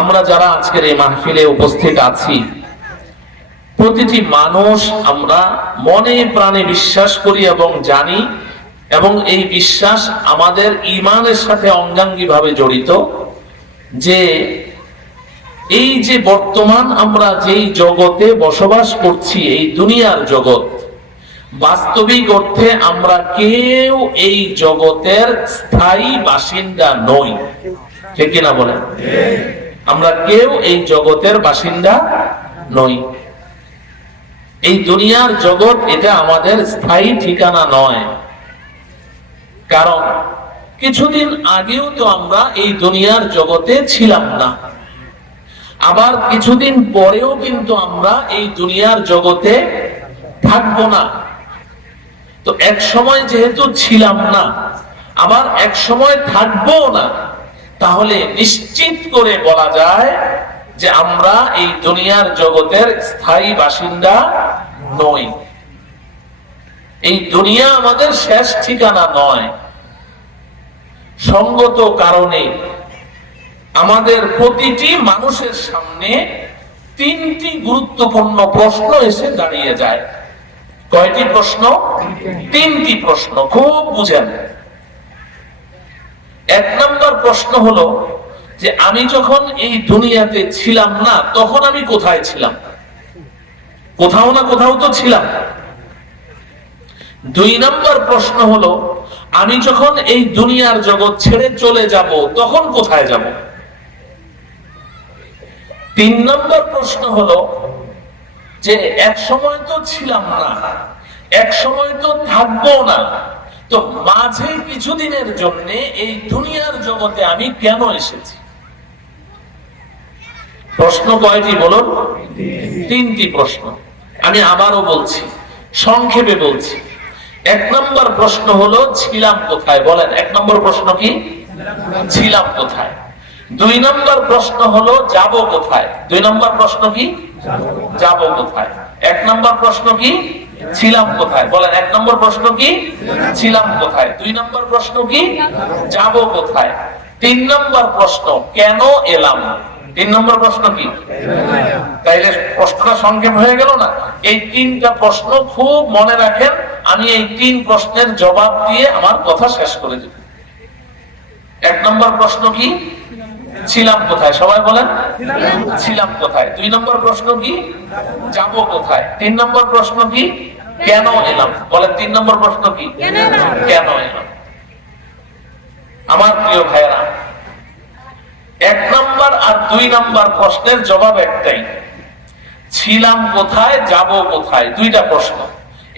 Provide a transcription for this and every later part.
আমরা যারা আজকের এই মাহফিলে উপস্থিত আছি, প্রতিটি মানুষ আমরা মনে প্রাণে বিশ্বাস করি এবং জানি, এবং এই বিশ্বাস আমাদের ঈমানের সাথে অঙ্গাঙ্গিভাবে জড়িত, যে এই যে বর্তমান আমরা যেই জগতে বসবাস করছি, এই দুনিয়ার জগৎ, বাস্তবিক অর্থে আমরা কেউ এই জগতের স্থায়ী বাসিন্দা নই। ঠিক কিনা বলেন? আমরা কেউ এই জগতের বাসিন্দা নই। এই দুনিয়ার জগৎ এটা আমাদের স্থায়ী ঠিকানা নয়। কারণ কিছুদিন আগেও তো আমরা এই দুনিয়ার জগতে ছিলাম না, আবার কিছুদিন পরেও কিন্তু আমরা এই দুনিয়ার জগতে থাকবো না। তো এক সময় যেহেতু ছিলাম না, আবার এক সময় থাকবো না, তাহলে নিশ্চিত করে বলা যায় যে আমরা এই দুনিয়ার জগতের স্থায়ী বাসিন্দা নই। এই দুনিয়া আমাদের শেষ ঠিকানা নয়। সঙ্গত কারণে আমাদের প্রতিটি মানুষের সামনে তিনটি গুরুত্বপূর্ণ প্রশ্ন এসে দাঁড়িয়ে যায়। কয়টি প্রশ্ন? তিনটি প্রশ্ন, খুব বুঝেন। এক নম্বর প্রশ্ন হলো যে আমি যখন এই দুনিয়াতে ছিলাম না, তখন আমি কোথায় ছিলাম? কোথাও না কোথাও তো ছিলাম। দুই নম্বর প্রশ্ন হলো আমি যখন এই দুনিয়ার জগৎ ছেড়ে চলে যাব, তখন কোথায় যাব? তিন নম্বর প্রশ্ন হলো যে এক সময় তো ছিলাম না, এক সময় তো থাকবো না, তো মাঝে কিছুদিনের জন্য এই দুনিয়ার জগতে আমি কেন এসেছি? প্রশ্ন কয়টি বলুন? তিনটি প্রশ্ন। আমি আবারও বলছি, সংক্ষেপে বলছি। এক নম্বর প্রশ্ন হলো ছিলাম কোথায়? বলেন, এক নম্বর প্রশ্ন কি? ছিলাম কোথায়। দুই নম্বর প্রশ্ন হলো যাব কোথায়? দুই নম্বর প্রশ্ন কি? যাব কোথায়। এক নম্বর প্রশ্ন কি? ছিলাম কোথায়। বলেন, এক নম্বর প্রশ্ন কি? ছিলাম কোথায়। দুই নম্বর প্রশ্ন কি? যাব কোথায়। তিন নম্বর প্রশ্ন কেন এলাম? তিন নম্বর প্রশ্ন কি? তাইলে প্রশ্নটা সংক্ষেপ হয়ে গেল না? এই তিনটা প্রশ্ন খুব মনে রাখেন। আমি এই তিন প্রশ্নের জবাব দিয়ে আমার কথা শেষ করে দেব। এক নম্বর প্রশ্ন কি? ছিলাম কোথায়। সবাই বলেন, ছিলাম কোথায়। দুই নম্বর প্রশ্ন কি? যাব কোথায়। তিন নম্বর প্রশ্ন কি? কেন এলাম। বলেন, তিন নম্বর প্রশ্ন কি? কেন এলাম। আমার প্রিয় ভাইয়েরা, এক নম্বর আর দুই নম্বর প্রশ্নের জবাব একটাই। ছিলাম কোথায়, যাব কোথায়, দুইটা প্রশ্ন।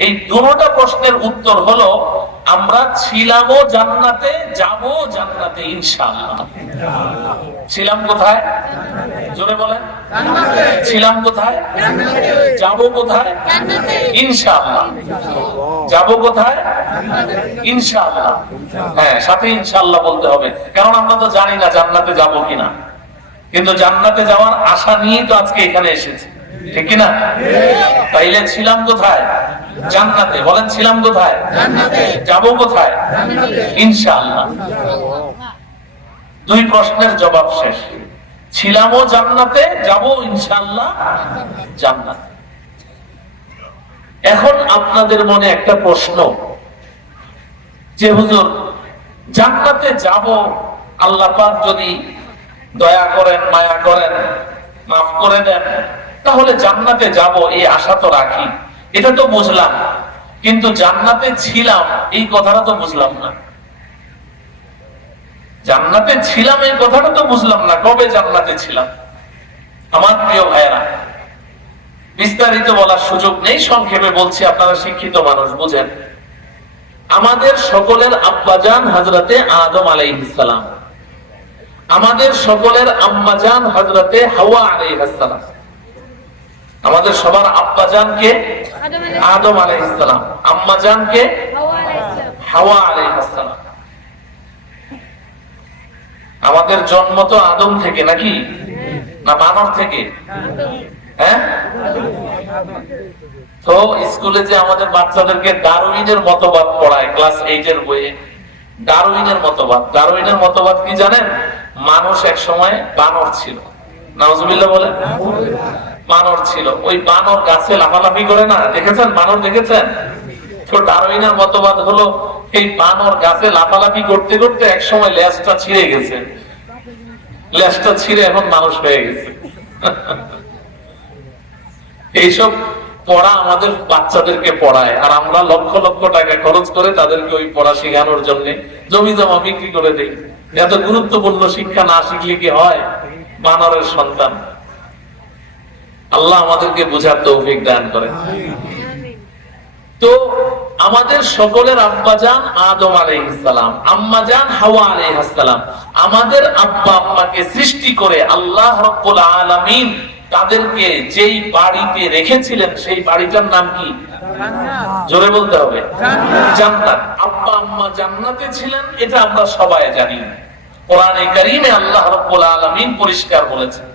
এই দুটোটা প্রশ্নের উত্তর হলো আমরা ছিলামও জান্নাতে, যাবো জান্নাতে ইনশাআল্লাহ। ছিলাম কোথায়? জোরে বলেন। ছিলাম কোথায়? যাব কোথায়? ইনশাআল্লাহ। যাব কোথায়? ইনশাআল্লাহ। হ্যাঁ, সাথে ইনশাআল্লাহ বলতে হবে, কারণ আমরা তো জানি না জান্নাতে যাব কিনা, কিন্তু জান্নাতে যাওয়ার আশা নিয়েই তো আজকে এখানে এসেছি। ঠিক কিনা? তাইলে ছিলাম কোথায়? জান্নাতে। বলেন, ছিলাম কোথায়? জান্নাতে। যাব কোথায়? জান্নাতে ইনশাআল্লাহ। দুই প্রশ্নের জবাব শেষ। ছিলামও জান্নাতে, যাব ইনশাআল্লাহ জান্নাতে। এখন আপনাদের মনে একটা প্রশ্ন যে হুজুর, জান্নাতে যাব, আল্লাহ পাক যদি দয়া করেন, মায়া করেন, মাফ করে দেন, তাহলে জান্নাতে যাব এই আশা তো রাখি, এটা তো বুঝলাম, কিন্তু জান্নাতে ছিলাম এই কথাটা তো বুঝলাম না। জান্নাতে ছিলাম এই কথাটা তো বুঝলাম না। কবে জান্নাতে ছিলাম? আমার প্রিয় ভাইয়েরা, বিস্তারিত বলার সুযোগ নেই, সংক্ষেপে বলছি, আপনারা শিক্ষিত মানুষ, বুঝেন। আমাদের সকলের আব্বাজান হযরতে আদম আলাইহিস সালাম, আমাদের সকলের আম্মাজান হযরতে হাওয়া আলাইহিস সালাম। আমাদের সবার আব্বাজান কে? আদম আলাইহিস সালাম। আম্মাজান কে? হাওয়া আলাইহিস সালাম। আমাদের জন্ম তো আদম থেকে নাকি, না মানব থেকে? হ্যাঁ, তো স্কুলে যে আমাদের বাচ্চাদেরকে ডারউইনের মতবাদ পড়ায় ক্লাস 8 এর বইয়ে, ডারউইনের মতবাদ। ডারউইনের মতবাদ কি জানেন? মানুষ এক সময় বানর ছিল। নাউজুবিল্লাহ বলে। বানর ছিল, ওই বানর গাছে লাফালাফি করে না, দেখেছেন বানর? দেখেছেন? তো ডারউইনের মতবাদ হলো এই বানর গাছে লাফালাফি করতে করতে এক সময় লেজটা ছিঁড়ে গেছে, লেজটা ছিঁড়ে এখন মানুষ হয়ে গেছে। এইসব পড়া আমাদের বাচ্চাদেরকে পড়ায়, আর আমরা লক্ষ লক্ষ টাকা খরচ করে তাদেরকে ওই পড়া শেখানোর জন্য জমি জমা বিক্রি করে দিই। এত গুরুত্বপূর্ণ শিক্ষা না শিখলে কি হয়? বানরের সন্তান। আল্লাহ আমাদেরকে বুঝার তৌফিক দান করেন। তো আমাদের সকলের আব্বাজান আদম আলাইহিস সালাম, আম্মাজান হাওয়া আলাইহিস সালাম, আমাদের আব্বা আম্মাকে সৃষ্টি করে আল্লাহ রাব্বুল আলামিন তাদেরকে যেই বাড়িতে রেখেছিলেন সেই বাড়িটার নাম কি? জোরে বলতে হবে, জান্নাত। আব্বা আম্মা জান্নাতে ছিলেন, এটা আমরা সবাই জানি। কোরআনে কারীমে আল্লাহ রাব্বুল আলামিন পরিষ্কার বলেছেন,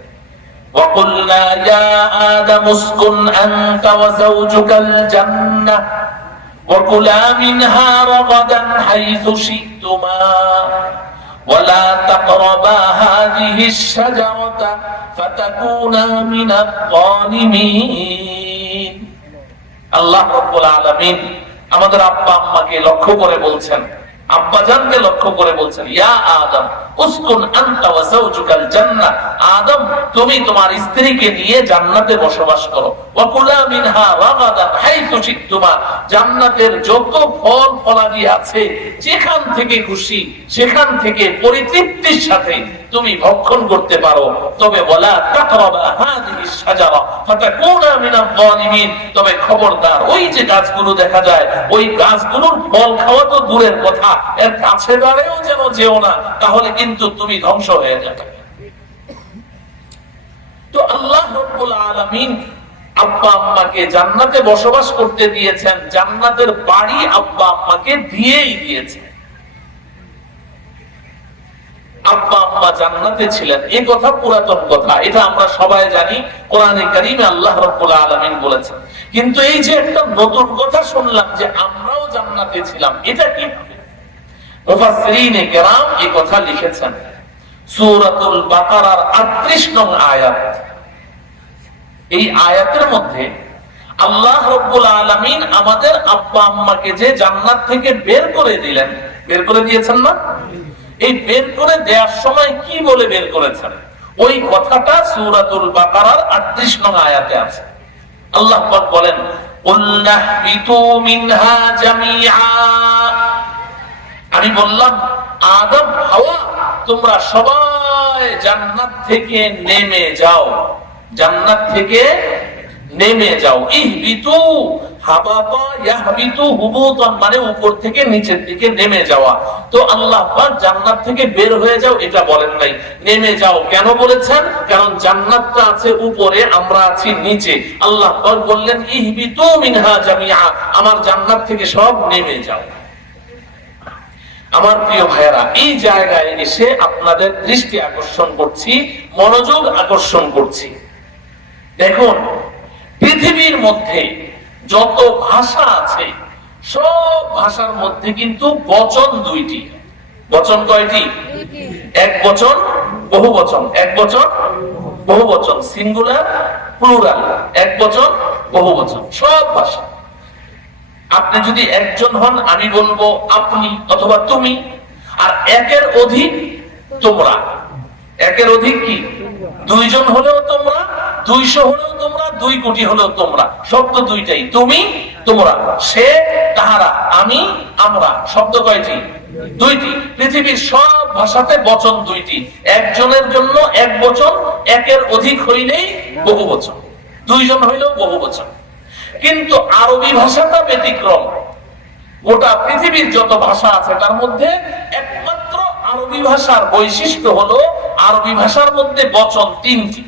وَقُلْنَا يَا آدَمُ اسْكُنْ أَنْتَ وَزَوْجُكَ الْجَنَّةَ وَكُلَا مِنْهَا رَغَدًا حَيْثُ شِئْتُمَا وَلَا تَقْرَبَا هَذِهِ الشَّجَرَةَ فَتَكُونَا مِنَ الظَّالِمِينَ। আল্লাহ রাব্বুল আলামিন আমাদের আব্বা আম্মাকে লক্ষ্য করে বলছেন, আব্বাজানকে লক্ষ্য করে বলছেন, ইয়া আদম উসকুন আনতা ওয়া যাওজুকাল জান্নাহ, আদম তুমি তোমার স্ত্রীকে নিয়ে জান্নাতে বসবাস করো, ওয়া কুলা মিনহা রাগাদান হাইতু শিতুমা, জান্নাতের যত ফল ফলাদি আছে যেখান থেকে খুশি সেখান থেকে পরিতৃপ্তির সাথে তুমি ভক্ষণ করতে পারো, তবে ওয়ালা তাকরাবা হাযিহিস শাজারা ফাতাকুনা মিনাল যালিমিন, তবে খবরদার ওই যে গাছগুলো দেখা যায় ওই গাছগুলোর ফল খাওয়া তো দূরের কথা, এর কাছে দাঁড়েও যেন যেও না, তাহলে কিন্তু তুমি ধ্বংস হয়ে যাবে। তো আল্লাহ রাব্বুল আলামিন আব্বা আম্মাকে জান্নাতে বসবাস করতে দিয়েছেন, জান্নাতের বাড়ি আব্বা আম্মাকে দিয়েই দিয়েছেন। আব্বা আম্মা জান্নাতে ছিলেন, এই কথা পুরাতন কথা, এটা আমরা সবাই জানি, কোরআনে কারীমে আল্লাহ রাব্বুল আলামিন বলেছেন। কিন্তু এই যে একটা নতুন কথা শুনলাম যে আমরাও জান্নাতে ছিলাম, এটা কি? মুফাসসিরিনে কেরাম এই কথা লিখেছেন সূরাতুল বাকারার 38 নং আয়াত। এই আয়াতের মধ্যে আল্লাহ রাব্বুল আলামিন আমাদের আব্বা আম্মাকে যে জান্নাত থেকে বের করে দিলেন, বের করে দিয়েছেন না, এই বের করে দেওয়ার সময় কি বলে বের করেছেন ওই কথাটা সূরাতুল বাকারার 38 নং আয়াতে আছে। আল্লাহ পাক বলেন, কুল্লাহবিতু মিনহা জামিআ, আমি বললাম আদম হাওয়া তোমরা সবাই জান্নাত থেকে নেমে যাও, জান্নাত থেকে নেমে যাও। ইহবিতু হাবাবা ইয়াহবিতু হুবুতান, মানে উপর থেকে নিচের দিকে নেমে যাওয়া। তো আল্লাহ পাক জান্নাত থেকে বের হয়ে যাও এটা বলেন নাই, নেমে যাও কেন বলেছেন? কারণ জান্নাতটা আছে উপরে, আমরা আছি নিচে। আল্লাহ পাক বললেন ইহবিতু মিনহা জামিআ, আমার জান্নাত থেকে সব নেমে যাও। আমার প্রিয় ভাইয়েরা, এই জায়গায় এসে আপনাদের দৃষ্টি আকর্ষণ করছি, মনোযোগ আকর্ষণ করছি। দেখুন, পৃথিবীর মধ্যে যত ভাষা আছে সব ভাষার মধ্যে কিন্তু বচন দুইটি। বচন কয়টি? এক বচন, বহু বচন। এক বচন, বহু বচন, সিঙ্গুলার প্লুরাল, এক বচন, বহু বচন, সব ভাষা। আপনি যদি একজন হন আমি বলবো আপনি অথবা তুমি, আর একের অধিক তোমরা। একের অধিক কি? দুইজন হলেও তোমরা, 200 হলেও তোমরা, 2 কোটি হলেও তোমরা, শব্দ দুইটাই, তুমি তোমরা, সে তাহারা, আমি আমরা, শব্দ কয়টি? দুইটি। পৃথিবীর সব ভাষাতে বচন দুইটি, একজনের জন্য এক বচন, একের অধিক হইলেই বহু বচন, 2 জন হইলেও বহু বচন। কিন্তু আরবি ভাষাটা ব্যতিক্রম। গোটা পৃথিবীর যত ভাষা আছে তার মধ্যে একমাত্র আরবি ভাষার বৈশিষ্ট্য হলো আরবি ভাষার মধ্যে বচন 3টি।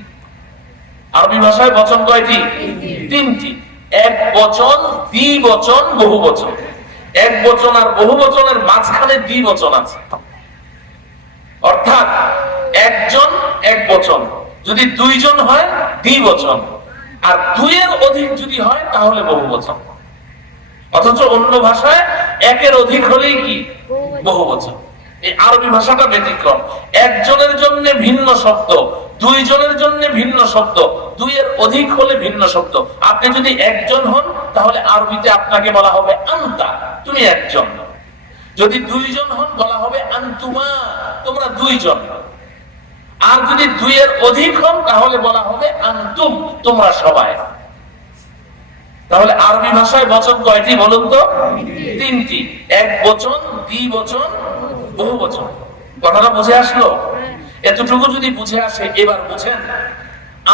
আরবি ভাষায় বচন কয়টি? 3টি। এক বচন, দ্বিবচন, বহু বচন। এক বচন আর বহু বচনের মাঝখানে দ্বিবচন আছে, অর্থাৎ একজন এক বচন, যদি 2 জন হয় দ্বিবচন, আর 2 এর অধিক যদি হয় তাহলে বহু বচন। অথচ অন্য ভাষায় একের অধিক হলেই কি? বহু বচন। এই আরবি ভাষাটা ব্যতিক্রম। একজনের জন্য ভিন্ন শব্দ, দুইজনের জন্য ভিন্ন শব্দ, দুইয়ের অধিক হলে ভিন্ন শব্দ। আপনি যদি একজন হন তাহলে আরবিতে আপনাকে বলা হবে আনতা, তুমি একজন। যদি দুইজন হন বলা হবে আনতুমা, তোমরা দুইজন। আর যদি দুইয়ের অধিক হন তাহলে বলা হবে আনতুম, তোমরা সবাই। তাহলে আরবি ভাষায় বচন কয়টি বলুন তো? তিনটি। এক বচন, দ্বিবচন, বহু বচন। কথাটা বুঝে আসলো? এতটুকু যদি বুঝে আসে, এবার বুঝেন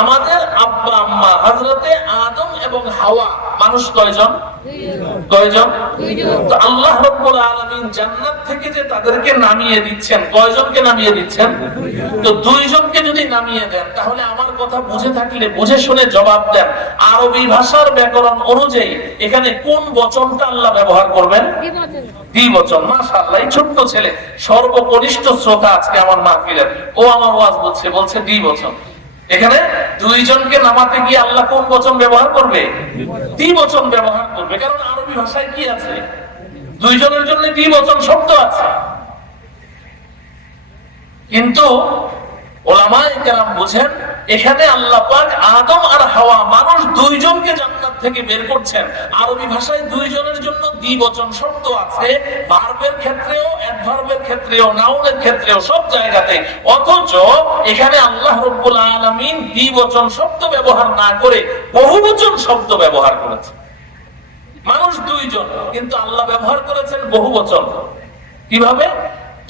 আমাদের আব্বা আম্মা হযরতে আদম এবং হাওয়া মানুষ কয়জন? কয়জন? তো আল্লাহ রাব্বুল আলামিন জান্নাত থেকে যে তাদেরকে নামিয়ে দিচ্ছেন, কয়জনকে নামিয়ে দিচ্ছেন? তো দুইজনকে যদি নামিয়ে দেন তাহলে আমার কথা বুঝে থাকলে বুঝে শুনে জবাব দেন, আরবি ভাষার ব্যাকরণ অনুযায়ী এখানে কোন বচনটা আল্লাহ ব্যবহার করবেন? দ্বিবচন। মাশাআল্লাহ, এই ছোট্ট ছেলে সর্বকনিষ্ঠ শ্রোতা আজকে আমার মাহফিলের, ও আমার ওয়াজ বলছে দ্বিবচন। এখানে দুইজনকে নামাতে গিয়ে আল্লাহ কোন বচন ব্যবহার করবে? দ্বিবচন ব্যবহার করবে। কারণ আরবি ভাষায় কি আছে? দুইজনের জন্য দ্বিবচন শব্দ আছে। কিন্তু উলামায়ে কেরাম বুঝেন, এখানে আল্লাহ পাক আদম আর হাওয়া মানুষ দুইজনকে জান্নাত থেকে বের করছেন। আরবি ভাষায় দুইজনের জন্য দ্বিবচন শব্দ আছে, ভার্বের ক্ষেত্রেও, অ্যাডভার্বের ক্ষেত্রেও, নাউনের ক্ষেত্রেও, সব জায়গাতে। অথচ এখানে আল্লাহ রাব্বুল আলামিন দ্বিবচন শব্দ ব্যবহার না করে বহুবচন শব্দ ব্যবহার করেছেন। মানুষ দুইজন, কিন্তু আল্লাহ ব্যবহার করেছেন বহুবচন। কিভাবে?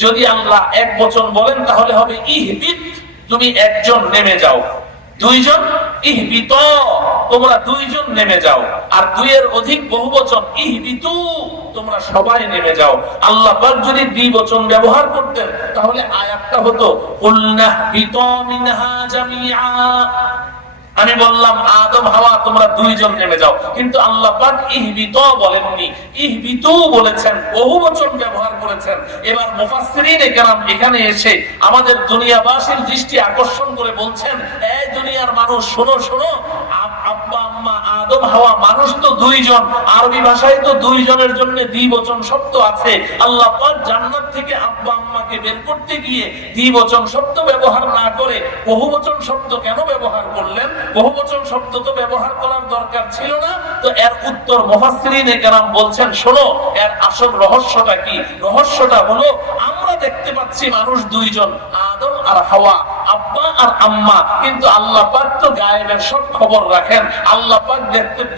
যদি আল্লাহ এক বচন বলেন তাহলে হবে ইহবিত, তুমি একজন নেমে যাও। দুইজন, ইহবিত, তোমরা দুইজন নেমে যাও। আর দুইয়ের অধিক বহুবচন, ইহবিতু, তোমরা সবাই নেমে যাও। আল্লাহ পাক যদি দ্বিবচন ব্যবহার করতেন তাহলে আয়াতটা হতো কুলনাহবিতু মিনহা জামিআ। আমি বললাম আদম হাওয়া তোমরা দুইজন নেমে যাও, কিন্তু আল্লাহ পাক ইহবিতু বলেননি, ইহবিতু বলেছেন, বহুবচন ব্যবহার করেছেন। এবার মুফাসসিরিনে কেরাম এখানে এসে আমাদের দুনিয়াবাসীর দৃষ্টি আকর্ষণ করে বলছেন, এই দুনিয়ার মানুষ শোনো শোনো, আব্বা আম্মা আদম হাওয়া মানুষ তো দুইজন, আরবি ভাষায় তো দুইজনের জন্য দ্বিবচন শব্দ আছে। আল্লাহ পাক জান্নাত থেকে আব্বা আম্মাকে বের করতে গিয়ে দ্বিবচন শব্দ ব্যবহার না করে বহুবচন শব্দ কেন ব্যবহার করলেন? বহুবচন শব্দ তো ব্যবহার করার দরকার ছিল না। তো এর উত্তর মুফাসসিরিনে কেরাম বলছেন, শোনো এর আসল রহস্যটা কি? রহস্যটা হলো, আমরা দেখতে পাচ্ছি মানুষ দুইজন, আদম আর হাওয়া, আব্বা আর আম্মা, কিন্তু আল্লাহ পাক তো গায়েবের সব খবর রাখেন। আল্লাহ পাক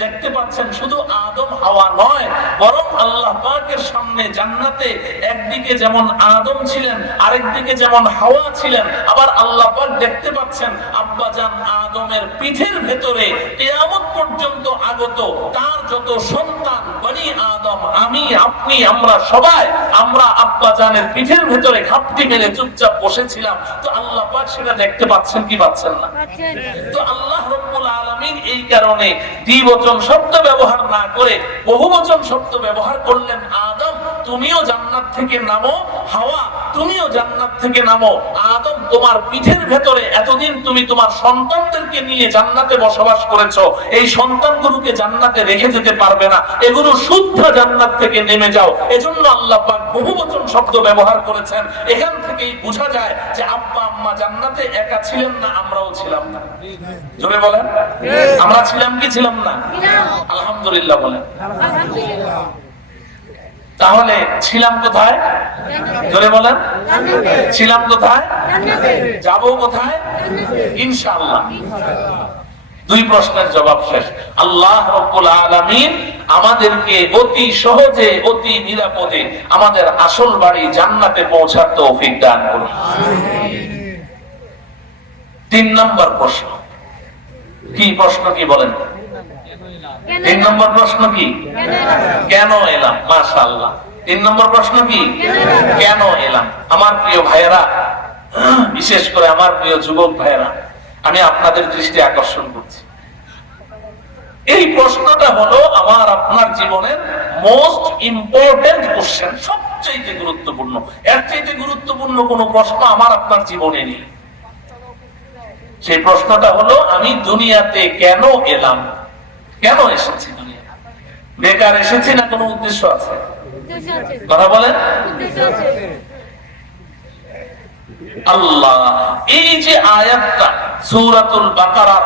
দেখতে পাচ্ছেন শুধু আদম হাওয়া নয়, বরং আল্লাহ পাকের সামনে জান্নাতে একদিকে যেমন আদম ছিলেন, আরেকদিকে যেমন হাওয়া ছিলেন। আবার আল্লাহ পাক দেখতে পাচ্ছেন আব্বাজান আদমের পিঠের ভেতরে কিয়ামত পর্যন্ত আগত তার যত সন্তান বনি আদম, আমি আপনি আমরা সবাই, আমরা আব্বাজানের পিঠের ভেতরে ঘাপটি মেরে চুপচাপ বসেছিলাম। তো আল্লাহ পাক সেটা দেখতে পাচ্ছেন কি পাচ্ছেন না? তো আল্লাহ রাব্বুল আলামিন এই কারণে দ্বিবচন শব্দ ব্যবহার না করে বহুবচন শব্দ ব্যবহার করলেন। আদম তুমিও জান্নাত থেকে নামো, হাওয়া তুমিও জান্নাত থেকে নামো। আদম তোমার পিঠের ভেতরে এতদিন তুমি তোমার সন্তানদেরকে নিয়ে জান্নাতে বসবাস করেছো, এই সন্তানগুলোকে জান্নাতে রেখে যেতে পারবে না, এগুলো শুদ্ধ জান্নাত থেকে নেমে যাও। এজন্য আল্লাহ পাক বহুবচন শব্দ ব্যবহার করেছেন। এখান থেকেই বোঝা যায় যে আব্বা আম্মা জান্নাতে একা ছিলেন না, আমরাও ছিলাম না। জোরে বলেন, আমরা ছিলাম কি ছিলাম না? আলহামদুলিল্লাহ বলেন। তাহলে ছিলাম কোথায়? জোরে বলেন, ছিলাম কোথায়? যাবো কোথায়? ইনশাআল্লাহ। দুই প্রশ্নের জবাব শেষ। আল্লাহ রাব্বুল আলামিন আমাদেরকে অতি সহজে, অতি নিরাপদে আমাদের আসল বাড়ি জান্নাতে পৌঁছার তৌফিক দান করুন। তিন নম্বর প্রশ্ন কি? প্রশ্ন কি বলেন? তিন নম্বর প্রশ্ন কি? কেন এলাম? মাশাআল্লাহ। তিন নম্বর প্রশ্ন কি? কেন এলাম? আমার প্রিয় ভাইয়েরা, বিশেষ করে আমার প্রিয় যুবক ভাইয়েরা, আমি আপনাদের দৃষ্টি আকর্ষণ করছি। এই প্রশ্নটা হলো আমার আপনার জীবনের মোস্ট ইম্পর্টেন্ট কোশ্চেন, সবচেয়ে গুরুত্বপূর্ণ। এর চাইতে গুরুত্বপূর্ণ কোন প্রশ্ন আমার আপনার জীবনে নেই। সেই প্রশ্নটা হলো, আমি দুনিয়াতে কেন এলাম? কেন এসেছি দুনিয়া? বেকার এসেছি না কোনো উদ্দেশ্য আছে? কথা বলেন। আল্লাহ। এই যে আয়াতটা সূরাতুল বাকারার